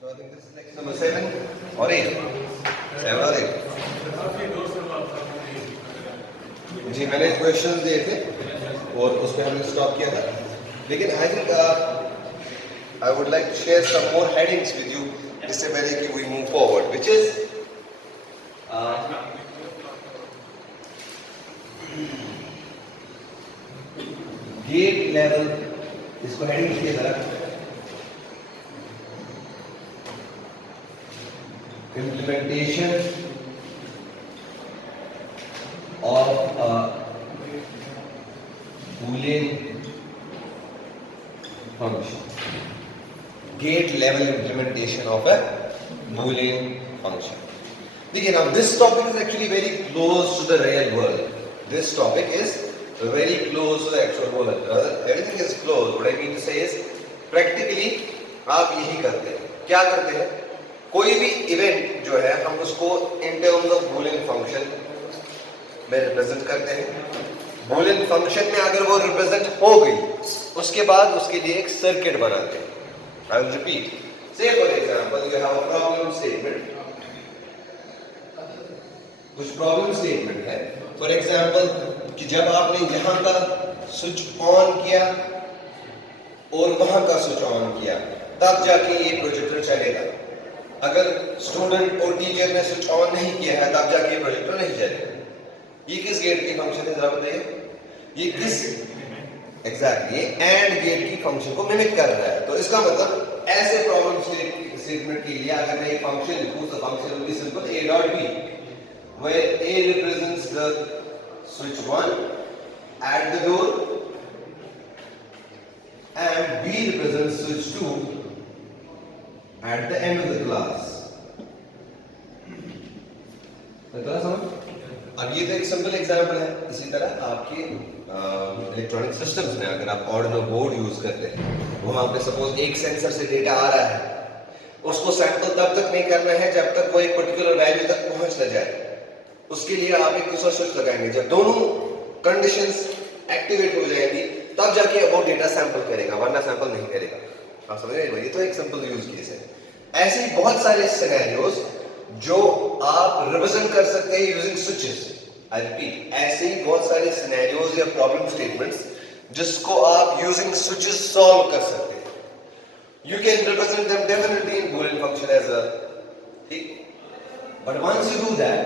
So I think this is next number 7 or 8. 7 or 8. जी मैंने question दिए थे और उस पर हमने स्टॉप किया था, लेकिन I think I would like to share some more headings with you इससे पहले कि we move forward, which is gate level. इसको हेडिंग लिखिए जरा. Implementation of a Boolean function. Gate level implementation of a Boolean function. देखिए, now this topic is actually very close to the real world. This topic is very close to the actual world. Everything is close. What I mean to say is, practically आप यही करते हैं. क्या करते हैं? कोई भी इवेंट जो है हम उसको in terms of Boolean function में रिप्रेजेंट करते हैं. बूलियन फंक्शन में अगर वो रिप्रेजेंट हो गई, उसके बाद उसके लिए एक सर्किट बनाते हैं. I will repeat. Say for example you have a problem statement. कुछ प्रॉब्लम स्टेटमेंट है. फॉर एग्जांपल कि जब आपने यहां का स्विच ऑन किया और वहां का स्विच ऑन किया, तब जाके ये प्रोजेक्टर चलेगा. अगर स्टूडेंट और टीचर ने स्विच ऑन नहीं किया है, तब जाके प्रोजेक्टर नहीं चलेगा. ये किस गेट की फंक्शन है जरा बताइए. ये किस एग्जैक्टली ये एंड गेट की फंक्शन को मिमिक कर रहा है. तो इसका मतलब ऐसे प्रॉब्लम स्टेटमेंट के लिए अगर मैं एक फंक्शन लिखूं तो function will be simple a dot b, where a represents the switch 1 at the door and b represents switch 2 at the end of the class. समझ? अब ये तो एक सिंपल एग्जांपल है. इसी तरह आपके इलेक्ट्रॉनिक सिस्टम्स में अगर आप आर्डिनो बोर्ड यूज करते हैं, वहां पे सपोज एक सेंसर से डेटा आ रहा है, उसको सैंपल तब तक नहीं करना है जब तक वो एक पर्टिकुलर वैल्यू तक पहुंच न जाए. उसके लिए आप एक दूसरा स्विच लगाएंगे. जब दोनों कंडीशंस एक्टिवेट हो जाएंगी तब जाके वो डेटा सैंपल करेगा, वरना सैंपल नहीं करेगा. आप समझ रहे हैं? ये तो एक सिंपल यूज केस है. ऐसे ही बहुत सारे सिनेरियोज जो आप रिप्रेजेंट कर सकते हैं यूजिंग स्विचेस. आई रिपीट, ऐसे ही बहुत सारे सिनेरियोज या प्रॉब्लम स्टेटमेंट्स जिसको आप यूजिंग स्विचेस सॉल्व कर सकते हैं. You can represent them definitely in Boolean function as a. ठीक, but once you do that,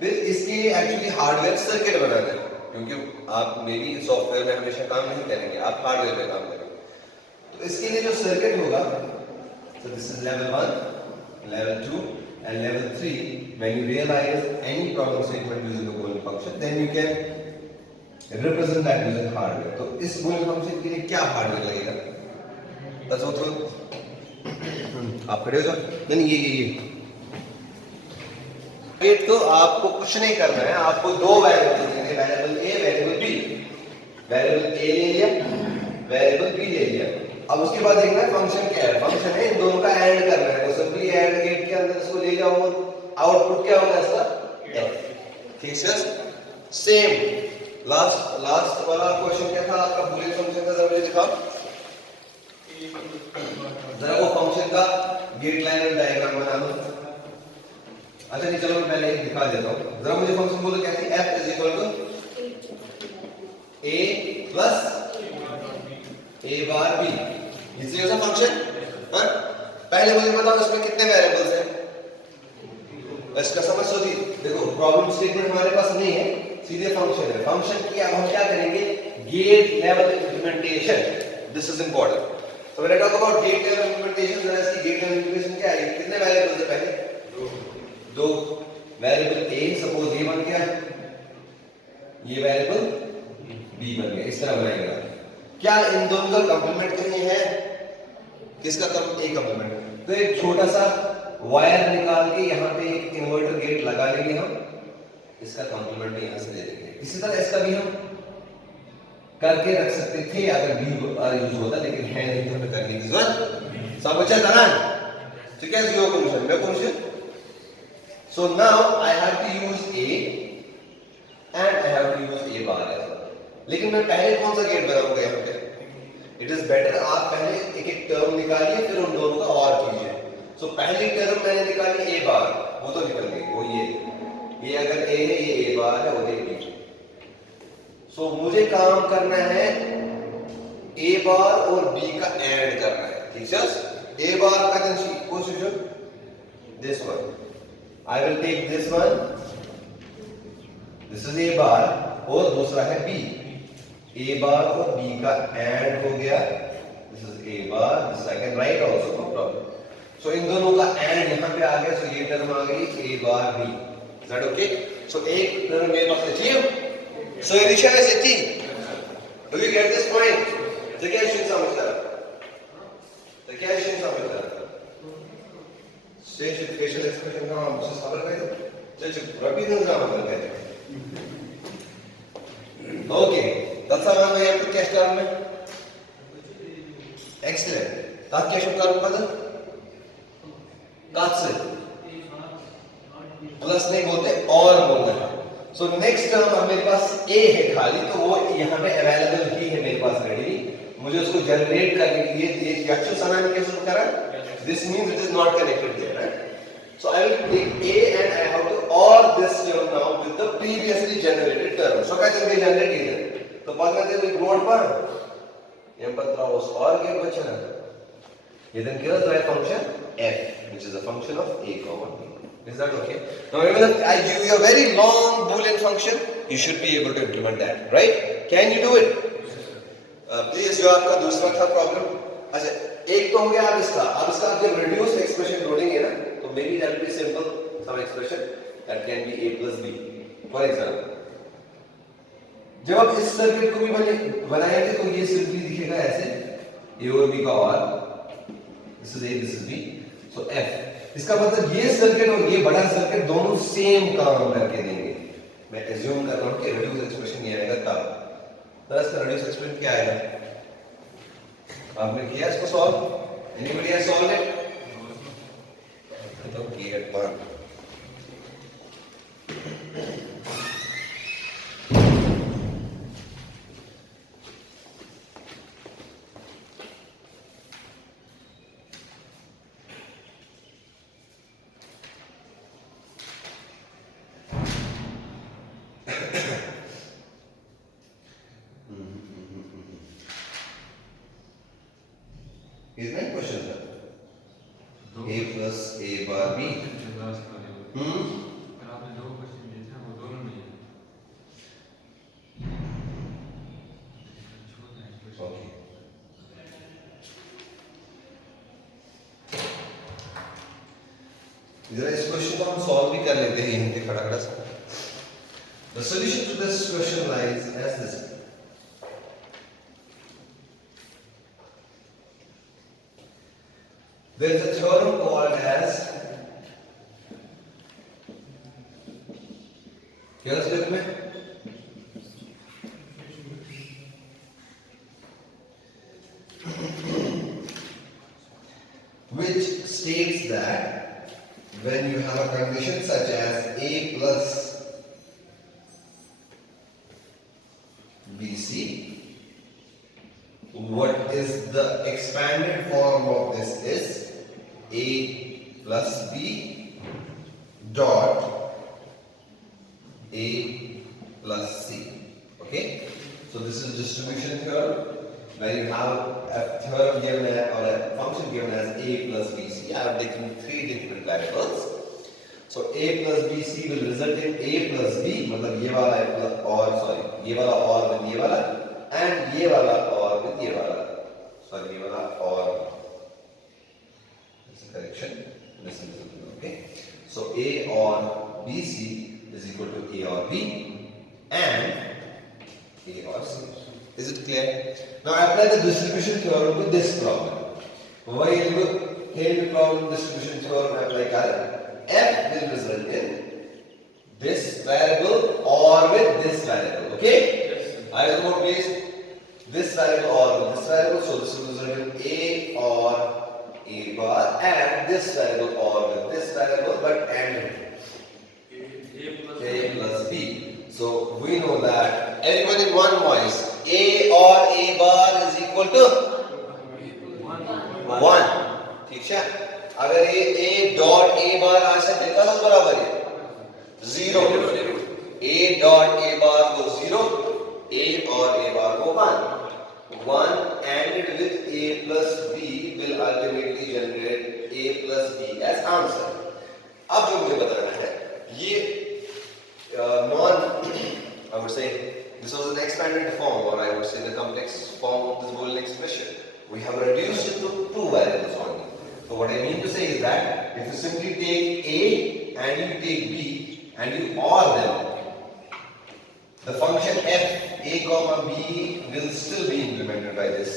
फिर इसके लिए एक्चुअली हार्डवेयर सर्किट बनाना है, क्योंकि आप मे बी सॉफ्टवेयर में हमेशा काम नहीं करेंगे, आप हार्डवेयर में काम करेंगे. तो इसके लिए जो सर्किट होगा, so this is level 1, level 2 and level 3. When you realize any problem statement using a boolean function, then you can represent that using hardware. तो इस boolean function के लिए क्या हार्डवेयर लगेगा? Let's go through. आप खड़े हो जाओ. नहीं, ये तो आपको कुछ नहीं करना है. आपको दो वेरिएबल देने, variable a, variable b. Variable a ले लिया, वेरिएबल b ले लिया. अब उसके बाद देखना है फंक्शन क्या है. फंक्शन है इन दोनों का ऐड करना है. तो सिंपली ऐड गेट के अंदर इसको ले जाओ और आउटपुट क्या होगा इसका? f. ठीक है. सेम लास्ट वाला क्वेश्चन क्या था आपका बूलियन फंक्शन का? जरा मुझे दिखाओ जरा वो फंक्शन का गेट लाइन डायग्राम बना लो. अच्छा नहीं, चलो मैं पहले एक दिखा देता हूं. जरा मुझे फंक्शन बोलो कैसे. f is equal to a plus a bar b. इसी जैसा फंक्शन. पहले मुझे बताओ इसमें कितने वेरिएबल्स हैं. इसका समझ तो दी. देखो, प्रॉब्लम स्टेटमेंट हमारे पास नहीं है, सीधे फंक्शन है. फंक्शन की अब हम क्या करेंगे? Gate level implementation. This is important. So when I talk about gate level implementation, जरा इसकी गेट लेवल इंप्लीमेंटेशन क्या है? कितने वेरिएबल्स है? पहले दो वेरिएबल a सपोज ये बन गया, ये वेरिएबल b बन गया. इस तरह बनाएंगे. क्या इन दोनों का कंप्लीमेंट नहीं है? किसका ए कंप्लीमेंट? तो एक छोटा सा वायर निकाल के यहाँ पे एक इन्वर्टर गेट लगा लेंगे हम. इसका कंप्लीमेंट यहाँ से ले लेंगे. इसी तरह इसका भी हम करके रख सकते थे अगर बी यूज होता, लेकिन है नहीं तो हमें करने की जरूरत. समझा था? ठीक है. योर क्वेश्चन, मेरा question. So now I have to use a and I have to use a bar as well. लेकिन मैं पहले कौन सा गेट बनाऊंगा यहाँ पे? इट इज बेटर आप पहले एक एक टर्म निकालिए, फिर उन दोनों का और कीजिए. सो पहली टर्म मैंने निकाली ए बार, वो तो निकल गई, वो ये अगर ए है ये ए बार है और ये बी। सो मुझे काम करना है ए बार और बी का एड करना है, ठीक है। ए बार का consider this one, I will take this one, this is A bar और दूसरा है बी। ए बार और बी का एड हो गया, this is A bar, this I can write also, no problem. So इन दोनों का एड यहां पे आ गया, सो ये टर्म आ गई A bar B, is that okay. So एक टर्म मेरे पास achieve, so addition is achieve. Do you get this point? क्या इश्यू समझता है? क्या इश्यू समझता है? स्टेज फेशियल एक्सप्रेशन का हम उसे खबर कर दे, रबी दिन का मतलब है। Okay, that's how I have to catch down में। Excellent. ताकि क्या शुक्र करूँ पता? काट से प्लस नहीं बोलते और बोलना है। So next term अब मेरे पास a है खाली, तो वो यहाँ पे available ही है मेरे पास ready। मुझे उसको generate करने के लिए ये याचु सना ने कैसे करा? This means it is not connected there, right? So I will take a and I have to OR this term now with the previously generated term. So क्या चल गया generate इधर? तो पता है एक नोट पर ये पता उस OR के बचना। ये then gives the function f, which is a function of a comma b. Is that okay? Now even if I give you a very long boolean function, you should be able to implement that, right? Can you do it? Please जो आपका दूसरा था problem, अच्छा एक तो हो गया अब इसका जब reduce expression ढूंढेंगे ना, तो maybe that will be simple some expression that can be a plus b. For example, जब आप इस सर्किट को भी बनाएंगे तो ये सिंपली दिखेगा ऐसे, a और b का और, this is a, this is b, so f। इसका मतलब ये सर्किट और ये बड़ा सर्किट दोनों सेम काम करके देंगे। मैं एज्यूम कर रहा हूँ कि रिड्यूस एक्सप्रेशन ये आएगा तब। इसका रिड्यूस एक्सप्रेशन क्या आएगा? आपने किया इसको solve? Anybody has solved it? तो किया one. Is that question, sir? A plus a bar b. आपने दो क्वेश्चन दिए थे, वो दोनों नहीं है। Okay. जरा इस क्वेश्चन को हम सॉल्व भी कर लेते हैं यहीं पे खड़ा सा। The solution to this question lies as this. There is a theorem called as क्या स्टेप में which states that when you have a condition such as a plus bc, what is the expanded form of this is a plus b dot a plus c. Okay, so this is distribution theorem. When you have a theorem given or a function given as a plus bc, I have taken three different variables. So a plus bc will result in a plus b, मतलब ये वाला ये वाला और with ये वाला, and ये वाला और with ये वाला, ये वाला और, this is correction, this is okay. So a or bc is equal to a or b and a or c. Is it clear? Now apply the distribution theorem to this problem. Why Hale problem distribution theorem apply करें? F will result in this variable or with this variable. Okay? Yes. I will note please this variable or with this variable. So this will result in a or a bar and this variable or with this variable, but and a plus b. So we know that everyone in one voice. A or a bar is equal to 1. ठीक है? अगर ये a dot a बार आ से कितना का बराबर है 0, a dot a बार को 0, a और a बार को 1 ANDed with a plus b will ultimately generate a plus b as answer. अब जो मुझे बताना है ये I would say this was an expanded form, or I would say the complex form of this Boolean expression. We have reduced it to two variables only. So what I mean to say is that if you simply take a and you take b and you OR them, the function f a comma b will still be implemented by this.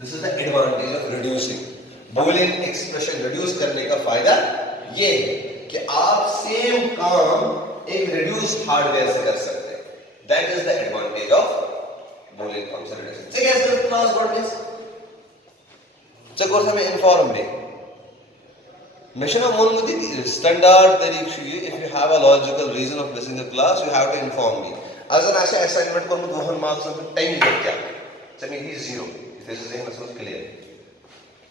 This is the advantage of reducing. Boolean expression reduce करने का फायदा ये है कि आप same काम एक reduced hardware से कर सकते हैं. That is the advantage of Boolean function reduction. Check as the class got this. Check और हमें inform they. Mission of Monmouth standard तरीके if you have a logical reason of missing the class, you have to inform me. अगर ऐसे assignment को मैं 2 marks में time देख क्या? Check it is 0. If this is a clear.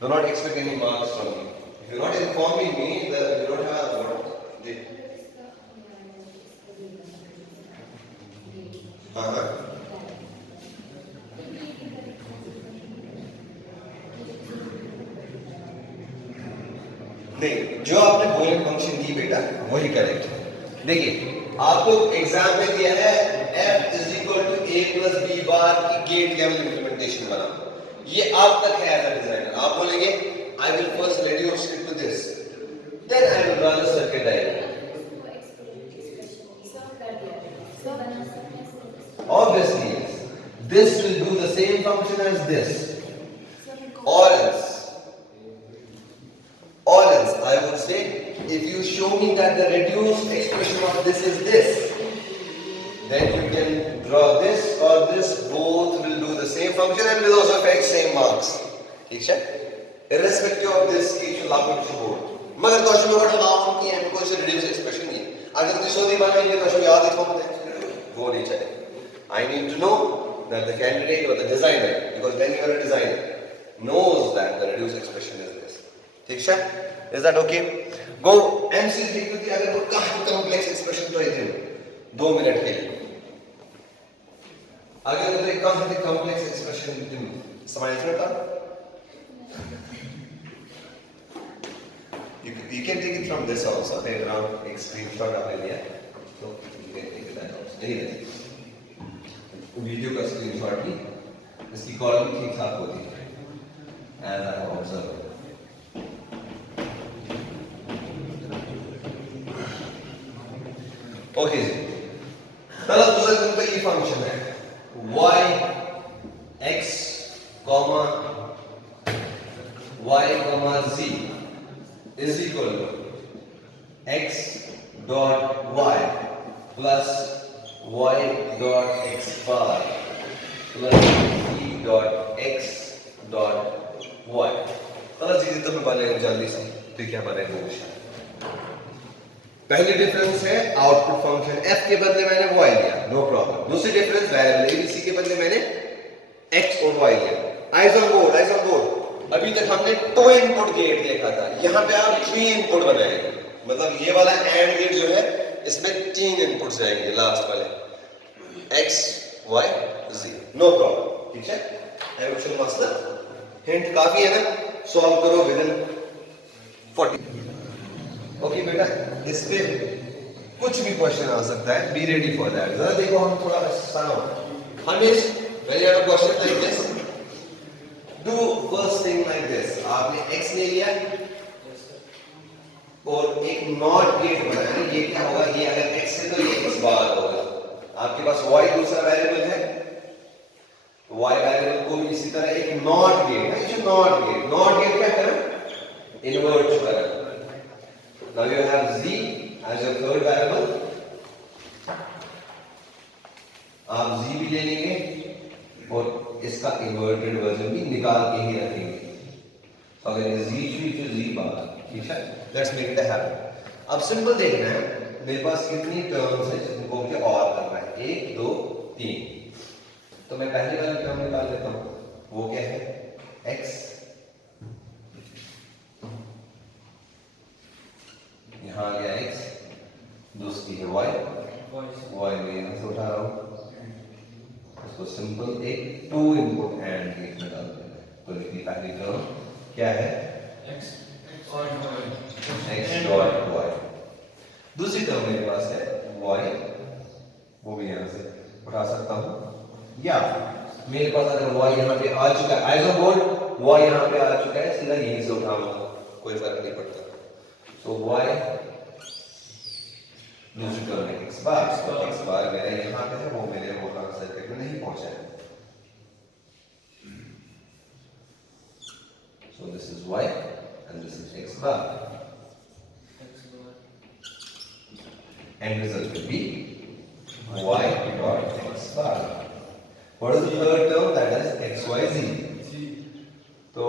Do not expect any marks from me. If you are not informing me, then you don't have what? नहीं, जो आपने बूलियन फंक्शन दी बेटा वही करेक्ट है. देखिए आपको एग्जाम में दिया है f is equal to a plus b बार की गेट लेवल इंप्लीमेंटेशन बना. ये आप तक है एज अ डिजाइनर. आप बोलेंगे I will first reduce it to this, then I will run a circuit diagram. Obviously yes. This will do the same function as this, or else I would say if you show me that the reduced expression of this is this, then you can draw this or this, both will do the same function and will also fetch same marks. ठीक है? Irrespective of this, each will happen to board. मगर question में बड़ा नाम की है, कोई से reduced expression नहीं है. अगर तुम सो दी बनाएंगे क्वेश्चन याद ही थोड़ा है, वो नहीं चाहिए. I need to know that the candidate or the designer, because when you are a designer, knows that the reduced expression is this. ठीक है? Is that okay? Go MC देखो कि अगर वो काफी complex expression तो इधर 2 मिनट के लिए. अगर तो एक काफी complex expression तुम समझ सकते हो? You can take it from this also. Take around एक screenshot आपने लिया, तो you can take that also. Anyway, video का screenshot भी इसकी कॉलम ठीक ठाक होती है, as I have observed. Okay जी. चलो दूसरा दिन का ये फंक्शन है y x comma z is equal to x dot y plus y dot x bar plus z dot x dot y. चलो जी तो मैं बनाएंगे जल्दी से. तो क्या बनाएंगे? पहली डिफरेंस है आउटपुट फंक्शन f के बदले मैंने y लिया, नो प्रॉब्लम. दूसरी डिफरेंस वेरिएबल abc के बदले मैंने x और y लिया. Eyes on board. अभी तक हमने 2 इनपुट गेट देखा था, यहाँ पे आप 3 इनपुट बनाएंगे. मतलब ये वाला एंड गेट जो है इसमें 3 इनपुट्स जाएंगे लास्ट वाले, x y z, no problem. ठीक है? है क्वेश्चन मसला. हिंट काफी है ना, सॉल्व करो विद इन 40. ओके बेटा, इस पे कुछ भी क्वेश्चन आ सकता है. Be ready for that. जरा देखो हम थोड़ा आसान हो. हमेश when you have a question like this, do first thing like this. आपने x ले लिया और एक नॉट गेट बनाया. ये क्या होगा? ये अगर x है तो ये x बार होगा. आपके पास y दूसरा वेरिएबल है, y वेरिएबल को भी इसी तरह एक नॉट गेट है. ये नॉट गेट क्या करें? इन्वर्ट करें. Now you have z as your third variable. आप z भी ले लेंगे और इसका इन्वर्टेड वर्जन भी निकाल के ही रखेंगे. तो अगर z to z बार. ठीक है? Let's make it a habit. अब सिंपल देखना है मेरे पास कितनी टर्म्स है जिनको मुझे और करना है. 1 2 3. तो मैं पहले वाली टर्म निकाल लेता हूँ. वो क्या है? x सी है y, y मैं यहाँ से उठा रहा हूँ, इसको सिंपल एक 2 इनपुट एंड गेट में डाल देना है। तो लिखी पहली टर्म क्या है, x डॉट y। दूसरी टर्म मेरे पास है y, वो भी यहाँ से उठा सकता हूँ, या मेरे पास अगर y यहाँ पे आ चुका है, एज अ बोर्ड y यहाँ पे आ चुका है, सीधा यहीं से उठाऊंगा, कोई फर्क नहीं पड़ता। तो y दूसरी टर्म है x बार मेरा यहाँ पे है, वो मेरे वहां सर्किट में नहीं पहुंचा है। So this is y and this is x bar. End result will be y dot x bar. What is the third term? That is x, y, z. तो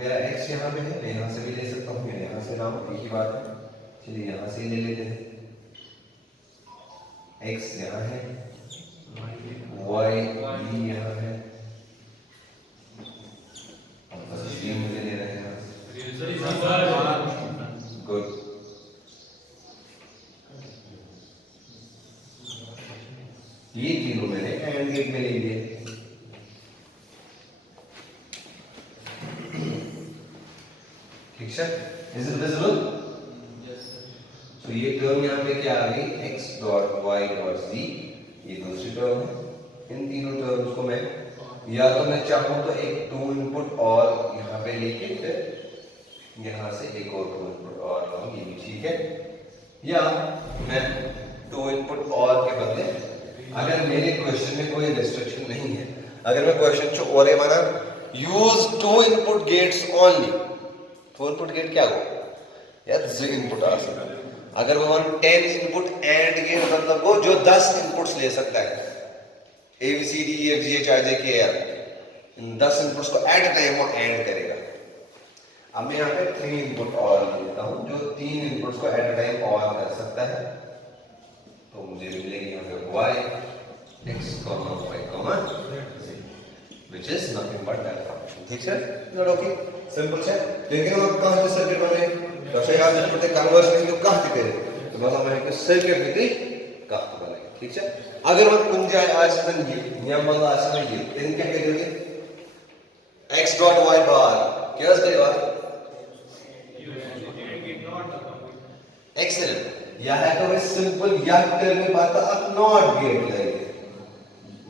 मेरा x यहाँ पे है, मैं यहाँ से भी ले सकता हूँ, मैं यहाँ से लाऊं, एक ही बात है। चलिए यहाँ से ले लेते हैं, x यहाँ है, y भी यहाँ है, और बस ये मुझे ले रहे हैं। गुड। ये तीनों मैंने एंड गेट में ले लिए। ठीक है, इज इट विजिबल? तो ये टर्म यहाँ पे क्या आ गई, x dot y dot z, ये दूसरी टर्म है। इन तीनों टर्म्स को मैं या तो मैं चाहूँ तो एक 2 इनपुट और यहाँ पे लेके फिर यहाँ से एक और 2 इनपुट और लाऊं, ये भी ठीक है। या मैं 2 इनपुट और के बदले, अगर मेरे क्वेश्चन में कोई रिस्ट्रिक्शन नहीं है, अगर मैं क्वेश्चन चो और माना use 2 input gates only, 2 input gate क्या हो यार, Z इनपुट आ सकता है। अगर वो 10 इनपुट एंड गेट मतलब वो जो 10 इनपुट्स ले सकता है, A B C D E F G H I J K L, in 10 inputs को एट अ टाइम वो एंड करेगा। अब मैं यहाँ पे 3 इनपुट और लेता हूँ जो 3 इनपुट्स को एट अ टाइम और कर सकता है, तो मुझे मिलेगी यहाँ पे y x, y, which is nothing but that function। ठीक है, नॉट ओके, सिंपल है। लेकिन हम कहाँ से सर्किट बने, तो यार इनपुट कन्वर्जन को कहाँ से करें, तो मतलब हमें को सर्किट भी कहाँ से बनेगा। ठीक है, अगर हम कुंज आज तक नियम वाला आज तक ये इन क्या करेंगे, x डॉट y बार क्या करेगा, एक्सीलेंट। या है तो वे सिंपल या टर्म में बात आप नॉट गेट लेंगे,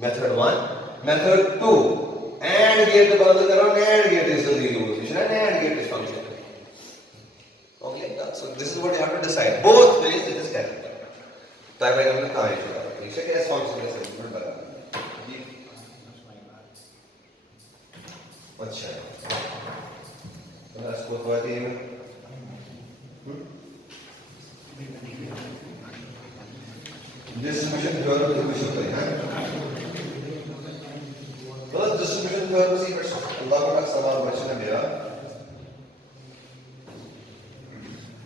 मेथड 1, मेथड 2 एंड गेट बदल करो, and gate is the use and and gate is function. Okay, so this is what you have to decide, both ways it is correct. तो I will come it ठीक है, कैसे function का simple बता। अच्छा, तो let's go for the distribution theorem is विषय पर है। तो distribution theorem से अल्लाह का सवाल बचना मेरा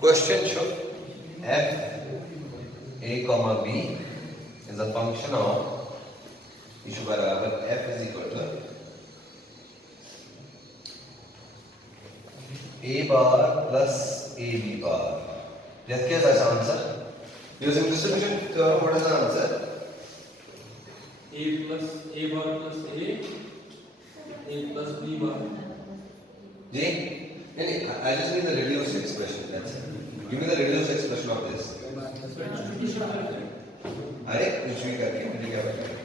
question show f a comma b is a function of issue बराबर f is equal to a bar plus ab bar। Let's guess as answer. Using distribution theorem, what is the answer? A plus A bar plus A plus B bar. J? I just need the reduced expression. That's it. Give me the reduced expression of this. अरे कुछ भी करके मुझे क्या बचेगा?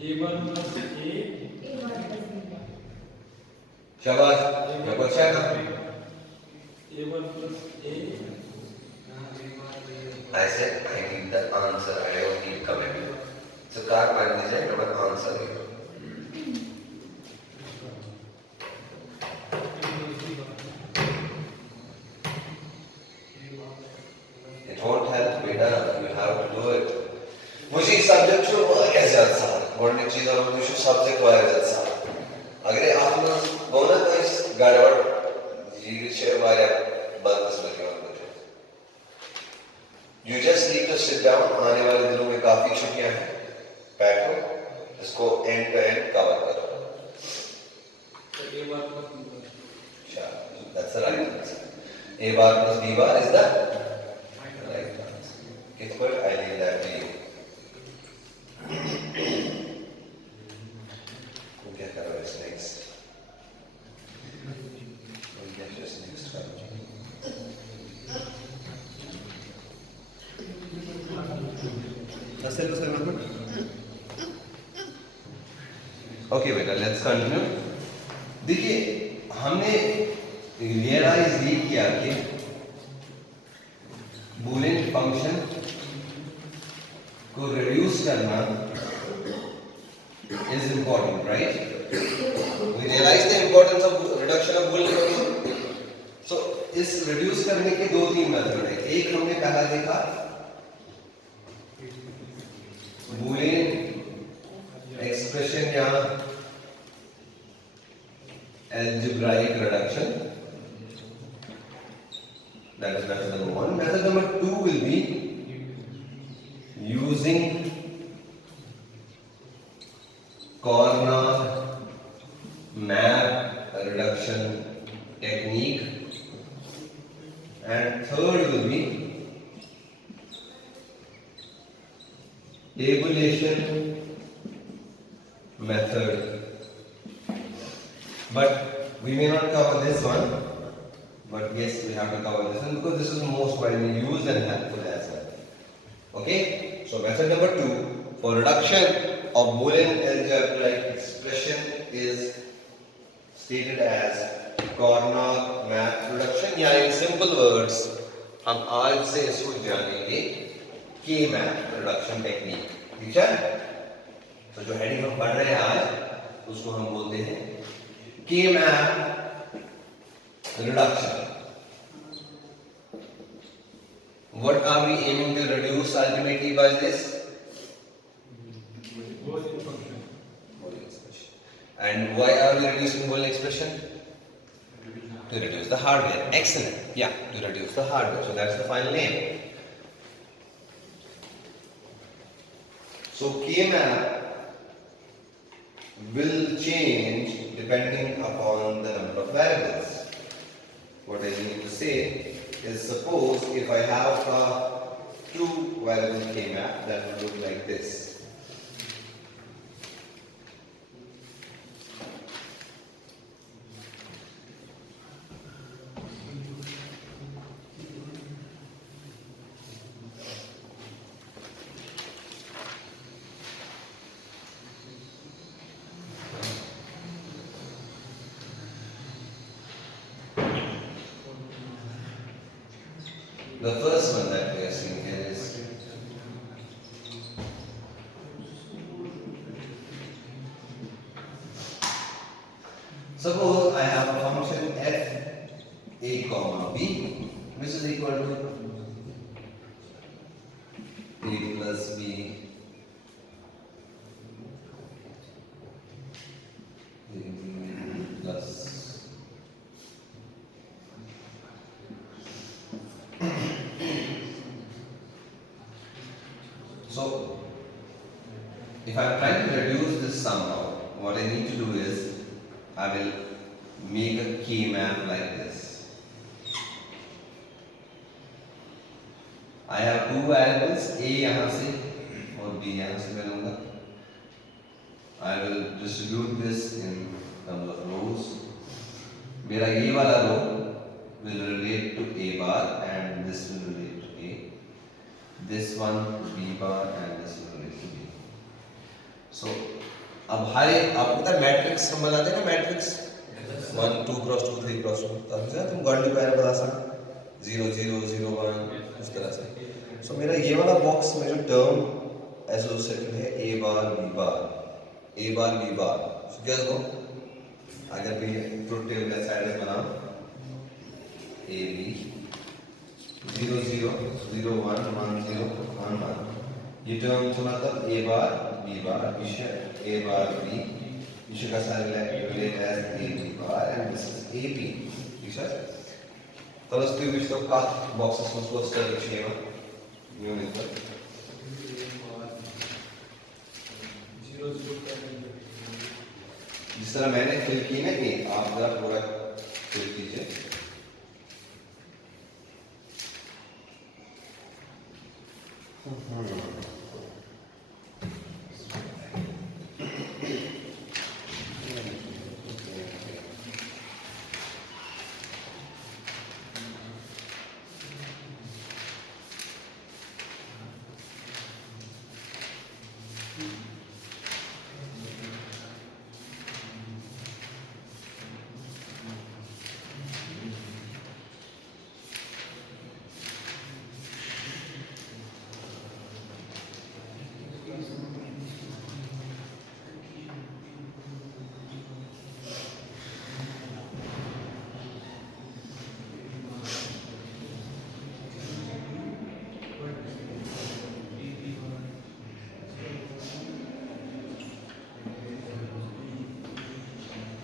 A bar plus A शाबाश, मैं बचा ना? A bar plus A। I said I need the answer. I don't need comment. So car मान लीजिए कि मैं आंसर है। It won't help, बेटा. You have to do it. मुझे सब्जेक्ट जो कैसे आता है? बोलने चीज़ और मुझे सब्जेक्ट वाला जैसा। अगर आप लोग बोलना तो इस गड़बड़ ये शेयर वाला बात समझ में आता है। You just need to sit down. आने वाले दिनों में काफी छुट्टियां हैं, बैठो, इसको end to end कवर करो। A bar plus B bar। That's the right answer. A bar plus B bar is the okay बेटा, लेट्स कंटिन्यू। देखिए, हमने रियलाइज ये किया कि बूलियन फंक्शन को रिड्यूस करना is important, right? We realize the importance of reduction of Boolean function. So इस reduce करने के दो तीन मेथड है। एक हमने पहला देखा बूलियन एक्सप्रेशन या algebraic reduction. That is method number one. Method number two will be using corner map reduction technique, and third will be tabulation method. But we may not cover this one, but yes, we have to cover this one because this is most widely used and helpful as well. Okay, so method number two for reduction of Boolean algebraic expression is stated as Karnaugh map reduction, या in simple words हम आज से इसको जानेंगे K map reduction technique. ठीक है? तो जो हेडिंग हम पढ़ रहे हैं आज उसको हम बोलते हैं K map reduction. What are we aiming to reduce ultimately by this? Boolean function. Boolean expression. And why are we reducing Boolean expression? To reduce the hardware. Excellent. Yeah, to reduce the hardware. So that's the final name. So K map will change depending upon the number of variables. What I mean to say is, suppose if I have a 2 variable K map, that will look like this. The first one that we are seeing here is suppose I have a function f a comma b which is equal to a plus b plus so if I am trying to reduce this somehow, what I need to do is I will make a K map like this. I have two variables, a यहाँ से और b यहाँ से मैं लूँगा. I will distribute this in terms of rows. मेरा ये वाला row will relate to a bar and this will relate to a. This one b bar and this will relate to b. So अब हर एक आपको पता है matrix हम बनाते हैं ना, मैट्रिक्स 1 2 क्रॉस 2 3 क्रॉस 2, तब से तुम गॉड डिवाइड बता सकते 0 0 0 1 इस तरह से. सो मेरा ये वाला बॉक्स में जो टर्म एसोसिएटेड है a बार b बार, सो क्या करो अगर भी ट्रुथ टेबल का साइड बनाओ a b 0 0 0 1 1 0 1 1, ये टर्म से मतलब a bar b bar a bar b इसे का सारे relate as a b bar and this is a b. ठीक है? Teraz ty już to cut boxes są proste do przyjęcia. Nie wiem co. जिस तरह मैंने फिल की ना कि आप जरा पूरा फिल कीजिए.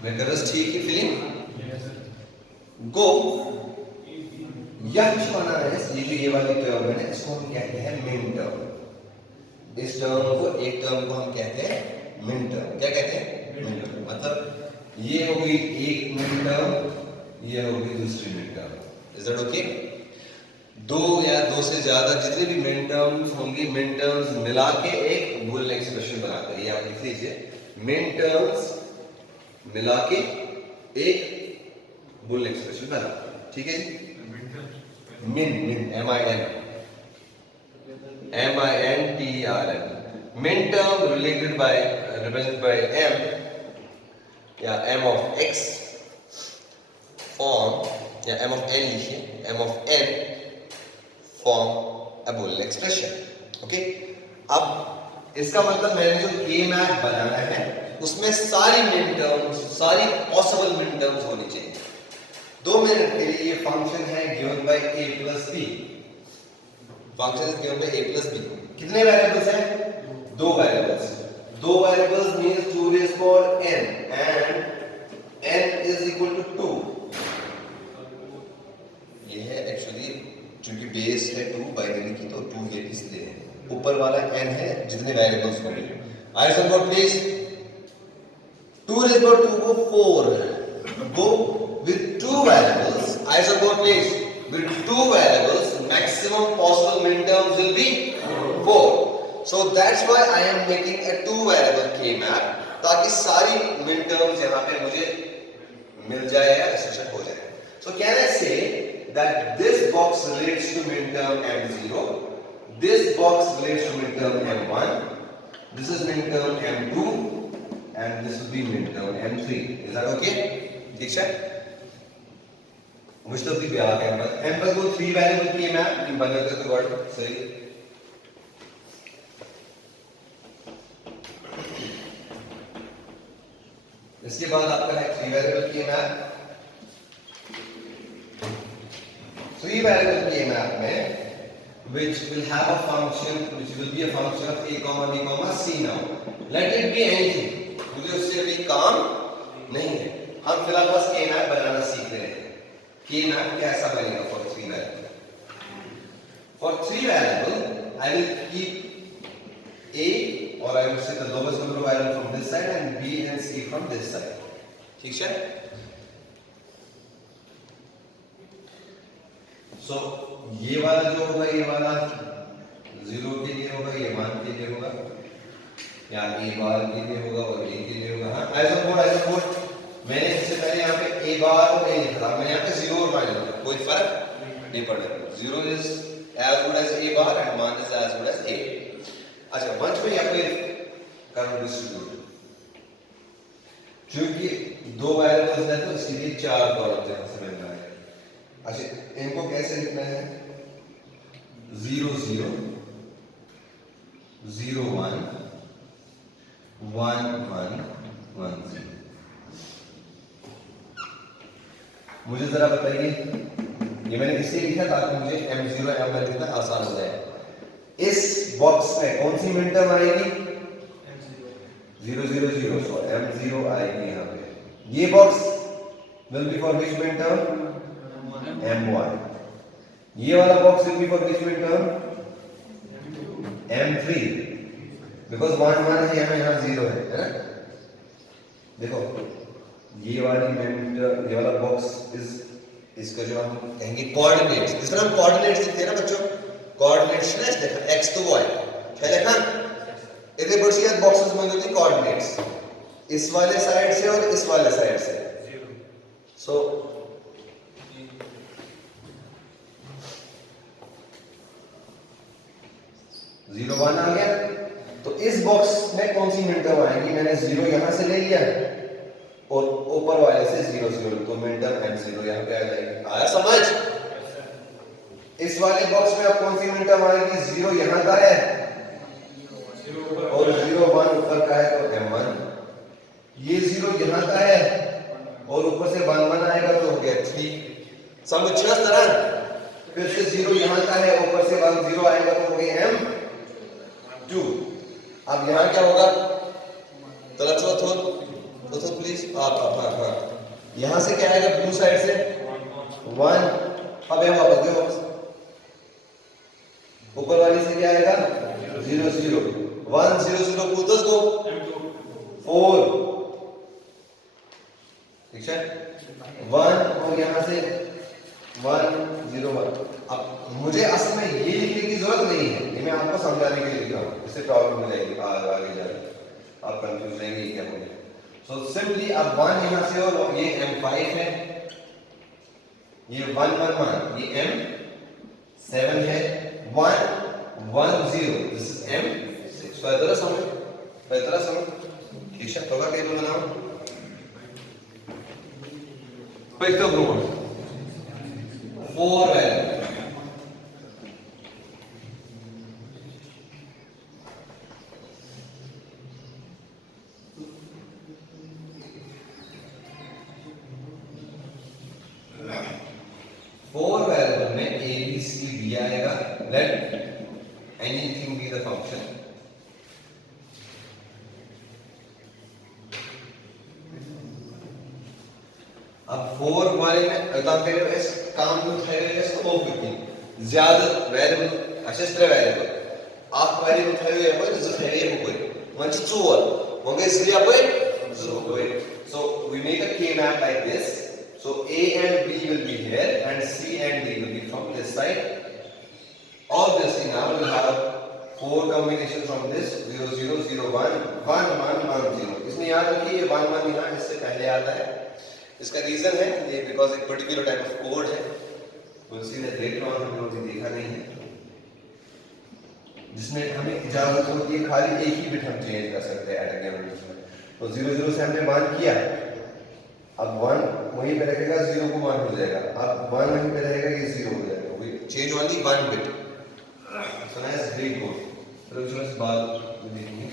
मेकर रस ठीक है फीलिंग गो। यह जो बना है ये वाली टर्म है ना, इसको हम कहते हैं मिन टर्म। इस टर्म को, एक टर्म को हम कहते हैं मिन टर्म। क्या कहते हैं? Min term. मतलब ये हो गई एक मिन टर्म, ये हो गई दूसरी min term. Is that okay? दो या दो से ज्यादा जितने भी मिन टर्म्स होंगी, मिन टर्म्स मिला के एक बुलियन एक्सप्रेशन बनाते हैं। ये आप लिख लीजिए, मिन टर्म्स मिला के एक बुलियन एक्सप्रेशन बनाते हैं। ठीक है जी? मिन, मिन, M-I-N-T-E-R-N, min term represented by M या M of X form या M of N लिखिए, M of N form a Boolean expression. Okay? अब इसका मतलब मैंने जो K मैप बनाना है उसमें सारी min terms, सारी possible min terms होनी चाहिए। 2 मिनट के लिए ये फंक्शन है given by a plus b। Function is given by a plus b। कितने वेरिएबल्स हैं? 2 variables. 2 variables means 2 raised power n and n is equal to 2। ये है एक्चुअली क्योंकि बेस है 2 बाइनरी की, तो 2 ये इसलिए है। ऊपर वाला n है जितने वेरिएबल्स होंगे। आई सम गॉट प्लीज 2 raised power 2 को 4 go with 2 variables. Isomorph place with 2 variables, maximum possible min terms will be 4. So that's why I am making a 2 variable K map, ताकि सारी min terms यहाँ पे मुझे मिल जाए या एसोसिएट हो जाए। So can I say that this box relates to min term M0, this box relates to min term M1, this is min term M2, and this will be min term M3. Is that okay? ठीक है? मुझे तो भी आ गया। M पर कोई 3 variable की map बनाते तो वर्ड सही। इसके बाद आपका है 3 वेरिएबल की मैप। 3 वेरिएबल की मैप में which will have a function which will be a function of a comma b comma c now, let it be anything, मुझे उससे अभी काम नहीं है। हम फिलहाल बस K मैप बनाना सीख रहे हैं। K map कैसा बनेगा for 3 variable? For 3 variable, I will keep A, or I will say the lowest number of variable from this side and B and C from this side. ठीक है? So ये वाला जो होगा, ये वाला 0 के लिए होगा, ये 1 के लिए होगा, या A बार के लिए होगा और A के लिए होगा। हाँ, आइसोमोर्फ मैंने इससे पहले यहाँ पे A बार और A लिखा था, मैं यहाँ पे 0 और 1 लिखा, कोई फर्क नहीं पड़ रहा। 0 is as good as A bar and 1 is as good as A। अच्छा, वंश में यहाँ पे करंट डिस्ट्रीब्यूट, क्योंकि 2 वेरिएबल्स हैं तो इसलिए 4 कॉलम यहाँ से मिल रहा है। अच्छा, इनको कैसे लिखना है? 0 0 0 1 1 1 1 0। मुझे जरा बताइए, ये मैंने इसलिए लिखा ताकि मुझे M0 M1 लिखना आसान हो जाए। इस बॉक्स में कौन सी मिन टर्म आएगी? 0 0 0, सो M0 आएगी यहाँ पे। ये box will be for which min term? M1। ये वाला box will be for which min term? M3, because 1 1 है यहाँ 0 है ना? देखो ये वाला बॉक्स इज, इसका जो हम कहेंगे कोऑर्डिनेट्स, जिस तरह हम कोऑर्डिनेट्स लिखते हैं ना बच्चों, कोऑर्डिनेट्स ना देखा x तो y क्या लिखा, इधर बच्ची यार बॉक्सेस में होती है कोऑर्डिनेट्स, इस वाले साइड से और इस वाले साइड से। सो जीरो 1 आ गया, तो इस बॉक्स में कौन सी मिन टर्म आएगी? मैंने 0 यहां से ले लिया और ऊपर वाले से 0 0, तो मिन टर्म M0 यहां पे आ जाएगी। आया समझ? इस वाले बॉक्स में अब कौन सी मिन टर्म आएगी? 0 यहां का है और 0 1 ऊपर का है, तो M1। ये 0 यहां का है और ऊपर से 1 1 आएगा, तो हो गया 3। समझ इस तरह? फिर से 0 यहां का है, ऊपर से 1 0 आएगा, तो हो गया M2। अब यहां क्या होगा? चलो तो प्लीज आप हाँ यहाँ से क्या आएगा ब्लू साइड से 1, अब यहाँ वापस गए वापस, ऊपर वाली से क्या आएगा 0 0 1 0 0 को 10 दो 4, ठीक है 1 और यहाँ से 1 0 1। अब मुझे असल में ये लिखने की जरूरत नहीं है, ये मैं आपको समझाने के लिए लिख रहा हूँ, इससे प्रॉब्लम हो जाएगी आगे जाके, आप कंफ्यूज रहेंगे क्या बोले। सो सिंपली अब 1 यहाँ से और ये M5 है, ये 1 1 1, ये M7 है, 1 1 0, दिस इज M6। बेहतर समझ ठीक है। तो का टेबल बनाओ, पिक द ग्रुप 4 वैल्यू, में A B C D आएगा, let anything be the function। अब 4 वाले में बता करें इस काम को थे इसको ओपन ज्यादा वेरिएबल अच्छे वेरिएबल आप वेरिएबल थे ये पर जो थे ये कोई वन 4 वंगे इसलिए पर जो कोई। So we make a k map like this, so A and B will be here and C and D will be from this side। Obviously now we'll have 4 combinations from this 0 0 0 1 1 1 1 0। इसमें याद रखिए ये 1 1 यहाँ इससे पहले आता है, इसका रीजन है ये बिकॉज एक पर्टिकुलर टाइप ऑफ कोड है, उसी ने लेटर ऑन हम लोग देखा नहीं है, जिसमें हमें इजाजत होती है खाली एक ही बिट हम चेंज कर सकते हैं एट अ गिवन टाइम। तो 0 0 से हमने 1 किया, अब 1 वहीं पे रखेगा 0 को 1 हो जाएगा, अब 1 वहीं पे रहेगा ये 0 हो जाएगा, we change only 1 bit. So nice great code. चलो चलो इस बात देखेंगे।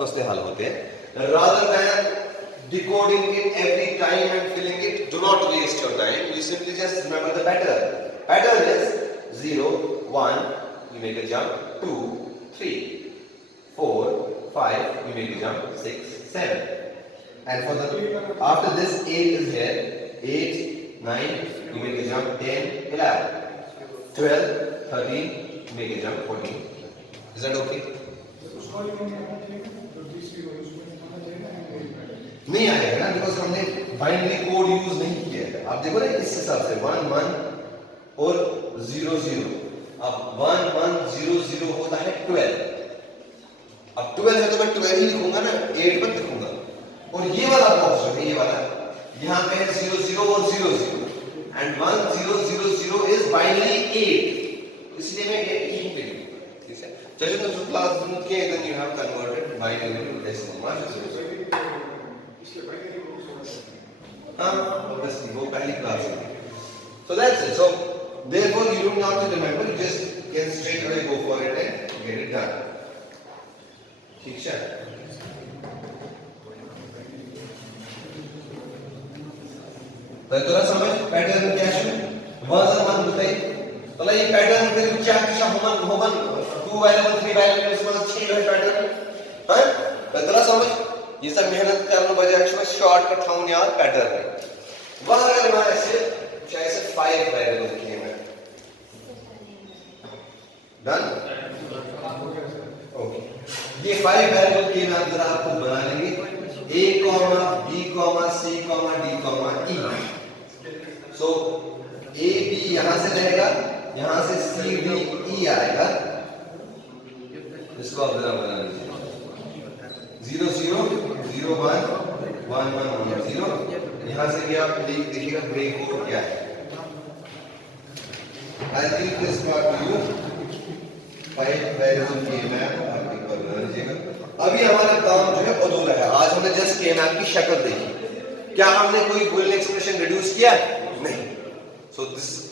मसले हल होते हैं, rather than decoding it every time and filling it, do not waste your time, you simply just remember the pattern is 0 1 you make a jump, 2 3 4 5 you make a jump, 6 7, and for the after this 8 is here, 8 9 you make a jump, 10 11 12 13 you make a jump, 14। is that okay? नहीं आएगा ना, because हमने binary code use नहीं किया है। आप देखो ना इस हिसाब से 1 1 और 0 0, अब 1 1 0 0 होता है 12, अब 12 है तो मैं 12 ही लिखूंगा ना, 8 मत लिखूंगा। और ये वाला बॉक्स जो है ये वाला, यहाँ पे है 0 0 और 0 0 एंड 1 0 0 0 इज बाइनरी 8, इसलिए मैं 8 यहीं पे लिखूंगा, ठीक है। चलिए तो क्लास के then you have converted binary to decimal. Obviously वो पहली क्लास है। So that's it. So therefore you don't have to remember, you just can straight away go for it and get it done। ठीक है। तो थोड़ा समझ pattern क्या है, वजन मान बताइए तो ये पैटर्न फिर क्या किया होमन 2 वेरिएबल 3 वेरिएबल इसमें 6 है पैटर्न, हां तो थोड़ा समझ ये सब मेहनत करने बजाय एक्चुअली शॉर्टकट ठाउन यार पैटर्न है। वहां अगर मैं ऐसे चाहे से 5 वेरिएबल किए मैं डन ओके, ये 5 वेरिएबल के नाम जरा आपको बना लेंगे a b c d e। So a b यहां से रहेगा, यहां से c d e आएगा, इसको आप जरा बना लीजिए 0 0 0 1 1 1 1 0। यहां से भी आप देखिएगा ब्रेक कोड क्या है। I think this part you 5 variable के मैप आप एक बार बना लीजिएगा। अभी हमारा काम जो है अधूरा है, आज हमने जस्ट के मैप की शक्ल देखी, क्या हमने कोई बुलियन एक्सप्रेशन रिड्यूस किया नहीं। So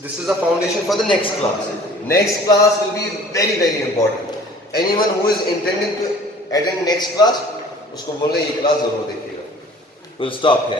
this is a foundation for the next class. Next class will be very very important. Anyone who is intending to attend next class, उसको बोलना ये क्लास जरूर देखिएगा। Will stop here.